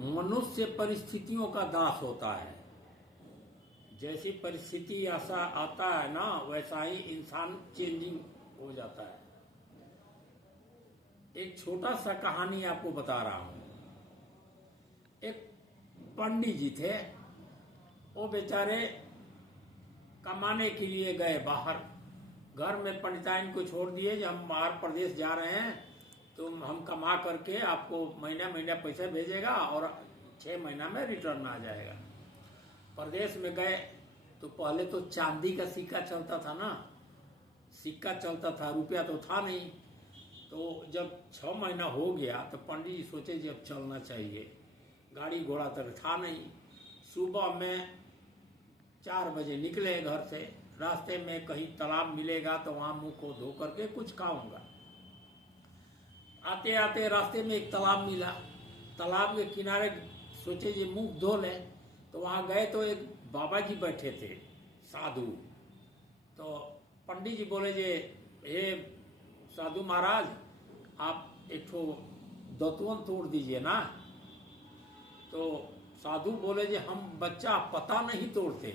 मनुष्य परिस्थितियों का दास होता है। जैसी परिस्थिति ऐसा आता है ना, वैसा ही इंसान चेंजिंग हो जाता है। एक छोटा सा कहानी आपको बता रहा हूं। एक पंडित जी थे, वो बेचारे कमाने के लिए गए बाहर। घर में पंडिताइन को छोड़ दिए कि हम बाहर प्रदेश जा रहे हैं, तो हम कमा करके आपको महीना महीना पैसा भेजेगा और 6 महीना में रिटर्न आ जाएगा। प्रदेश में गए तो पहले तो चांदी का सिक्का चलता था ना, सिक्का चलता था, रुपया तो था नहीं। तो जब 6 महीना हो गया तो पंडित जी सोचे जब चलना चाहिए, गाड़ी घोड़ा तक था नहीं। सुबह में 4 बजे निकले घर से, रास्ते में कहीं तालाब मिलेगा तो वहां मुंह को धो करके कुछ खाऊंगा। आते आते रास्ते में एक तालाब मिला, तालाब के किनारे सोचे जी मुंह धो ले, तो वहां गए तो एक बाबा जी बैठे थे, साधु। तो पंडित जी बोले जे हे साधु महाराज, आप एक ठो दतवन तोड़ दीजिए ना। तो साधु बोले जे हम बच्चा पता नहीं तोड़ते।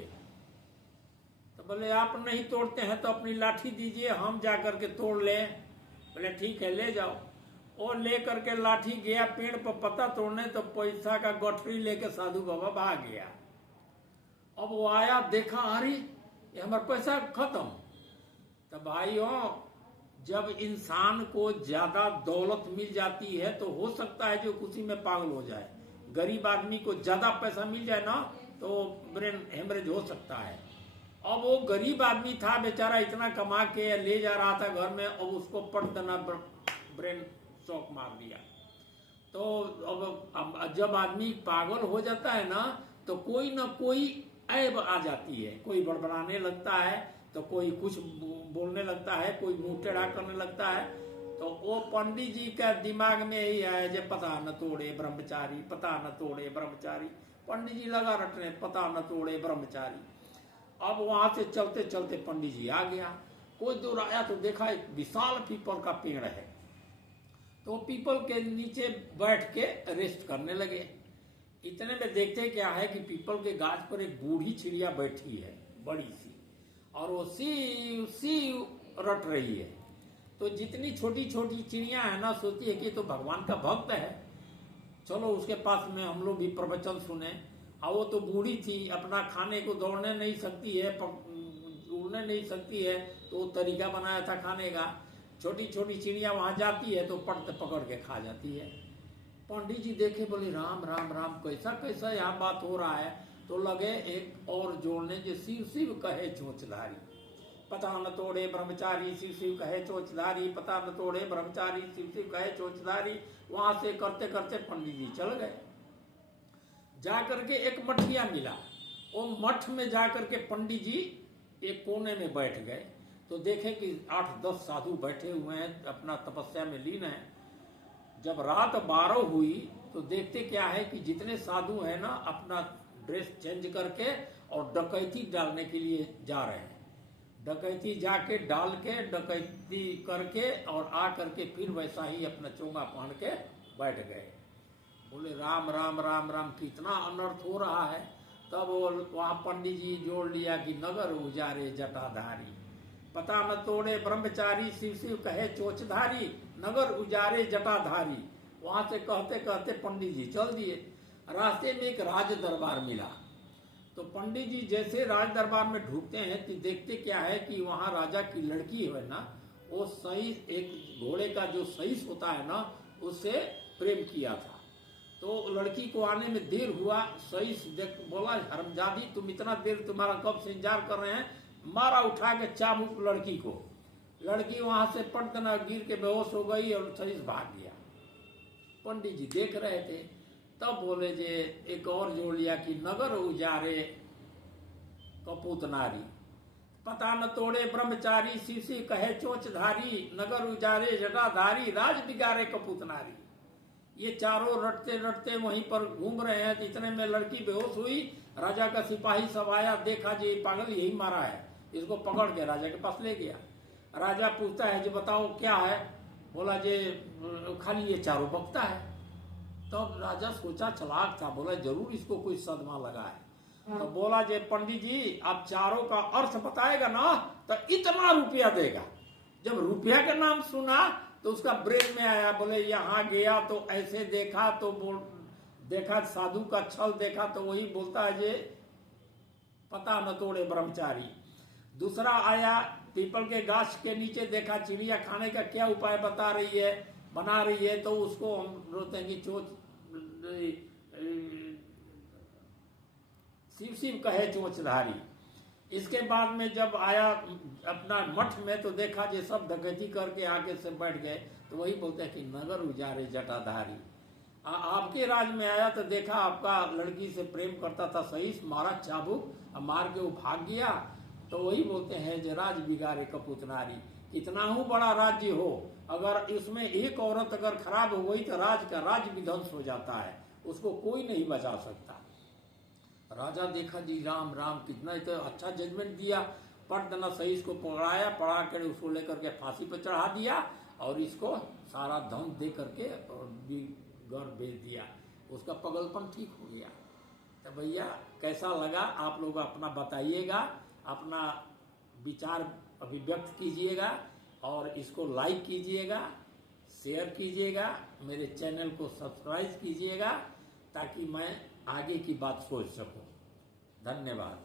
तो बोले आप नहीं तोड़ते हैं तो अपनी लाठी दीजिए, हम जा करके तोड़ लें। बोले ठीक है ले जाओ। और ले करके लाठी गया पेड़ पर पत्ता तोड़ने, तो पैसा का गठरी लेके साधु बाबा भाग गया। अब वो आया, देखा अरे ये हमारा पैसा खत्म। तो भाइयों, जब इंसान को ज्यादा दौलत मिल जाती है तो हो सकता है जो खुशी में पागल हो जाए। गरीब आदमी को ज्यादा पैसा मिल जाए ना तो ब्रेन हेमरेज हो सकता है। अब वो गरीब आदमी था बेचारा, इतना कमा के ले जा रहा था घर में, अब उसको पट देना ब्रेन शॉक मार दिया। तो अब जब आदमी पागल हो जाता है ना तो कोई ना कोई ऐब आ जाती है। कोई बड़बड़ाने लगता है, तो कोई कुछ बोलने लगता है, कोई मुंह टेढ़ा करने लगता है। तो वो पंडित जी का दिमाग में यही है जे पता न तोड़े ब्रह्मचारी, पता न तोड़े ब्रह्मचारी। पंडित जी लगा रटने पता न तोड़े ब्रह्मचारी। अब वहां से चलते चलते पंडित जी आ गया। कोई दूर आया तो देखा एक विशाल पीपल का पेड़ है। तो पीपल के नीचे बैठ के रेस्ट करने लगे। इतने में देखते क्या है कि पीपल के गाछ पर एक बूढ़ी चिड़िया बैठी है, बड़ी सी, और वो सीव सीव रट रही है। तो जितनी छोटी छोटी चिड़िया है ना, सोचती है कि तो भगवान का भक्त है, चलो उसके पास में हम लोग भी प्रवचन सुने। और वो तो बूढ़ी थी, अपना खाने को दौड़ने नहीं सकती है, उड़ने नहीं सकती है, तो वो तरीका बनाया था खाने का। छोटी छोटी चिड़िया वहां जाती है तो पट पकड़ के खा जाती है। पंडित जी देखे, बोले राम राम राम, कैसा कैसा यहाँ बात हो रहा है। तो लगे एक और जोड़ने, जो शिव शिव कहे चोंचधारी, पता न तोड़े ब्रह्मचारी, शिव शिव कहे चोंचधारी, पता न तोड़े ब्रह्मचारी, शिव शिव कहे चोंचधारी। वहां से करते करते पंडित जी चल गए। जाकर के एक मठिया मिला, वो मठ में जाकर के पंडित जी एक कोने में बैठ गए। तो देखे कि 8-10 साधु बैठे हुए हैं, अपना तपस्या में लीन है। जब रात 12 हुई तो देखते क्या है कि जितने साधु है ना, अपना ड्रेस चेंज करके और डकैती डालने के लिए जा रहे हैं। डकैती जाके डाल के डकैती करके और आ करके फिर वैसा ही अपना चोंगा पहन के बैठ गए। बोले राम राम राम राम, कितना अनर्थ हो रहा है। तब वहां पंडित जी जोड़ लिया कि नगर उजारे जटाधारी, पता न तोड़े ब्रह्मचारी, शिव शिव कहे चोंचधारी, नगर उजारे जटाधारी। वहां से कहते कहते पंडित जी चल दिए। रास्ते में एक राज दरबार मिला। तो पंडित जी जैसे राज दरबार में ढूंढते हैं तो देखते क्या है कि वहां राजा की लड़की है ना, वो सही एक घोड़े का जो सहीस होता है ना, उससे प्रेम किया था। तो लड़की को आने में देर हुआ। सहीस देख बोला, हरमजादी तुम इतना देर, तुम्हारा कब से इंतजार कर रहे हैं। मारा उठा के चाबुक लड़की को। लड़की वहां से पटकना गिर के बेहोश हो गई और सहीस भाग गया। पंडित जी देख रहे थे। तब बोले जे एक और जोड़ लिया कि नगर उजारे कपूत नारी, पता न तोड़े ब्रह्मचारी, शिव शिव कहे चोंचधारी, नगर उजारे जटाधारी, राज बिगाड़े कपूत नारी। ये चारों रटते रटते वहीं पर घूम रहे हैं। इतने में लड़की बेहोश हुई। राजा का सिपाही सब आया, देखा जी पागल यही मारा है, इसको पकड़ के राजा के पास ले गया। राजा पूछता है जो बताओ क्या है। बोला जे खाली ये चारों बकता है। तब राजा सोचा चालाक था, बोला जरूर इसको कोई सदमा लगा है। तो बोला जे पंडित जी आप चारों का अर्थ बताएगा ना तो इतना रुपया देगा। जब रुपया का नाम सुना तो उसका ब्रेन में आया, बोले यहाँ गया तो ऐसे देखा, तो देखा साधु का छल देखा, तो वही बोलता है जे पता न तोड़े ब्रह्मचारी। दूसरा आया पीपल के गाछ के नीचे देखा चिड़िया खाने का क्या उपाय बना रही है, तो उसको हम बोलते हैं कि शिव शिव कहे चोंचधारी। इसके बाद में जब आया अपना मठ में तो देखा जे सब डकैती करके आगे से बैठ गए, तो वही बोलते हैं कि नगर उजारे जटाधारी। आपके राज में आया तो देखा आपका लड़की से प्रेम करता था, सही मारा चाबुक, मार के वो भाग गया, तो वही बोलते हैं जे राज बिगाड़े कपूत नारी। कितना ही बड़ा राज्य हो, अगर इसमें एक औरत अगर खराब हो गई तो राज का राज विध्वंस हो जाता है, उसको कोई नहीं बचा सकता। राजा देखा जी राम राम, कितना तो अच्छा जजमेंट दिया, पट देना सही, इसको पकड़ाया, पढ़ा कर उसको लेकर के फांसी पर चढ़ा दिया और इसको सारा धन दे करके और घर भेज दिया, उसका पगलपन ठीक हो गया। तो भैया कैसा लगा आप लोग अपना बताइएगा, अपना विचार अभिव्यक्त कीजिएगा और इसको लाइक कीजिएगा, शेयर कीजिएगा, मेरे चैनल को सब्सक्राइब कीजिएगा ताकि मैं आगे की बात सोच सकूं। धन्यवाद।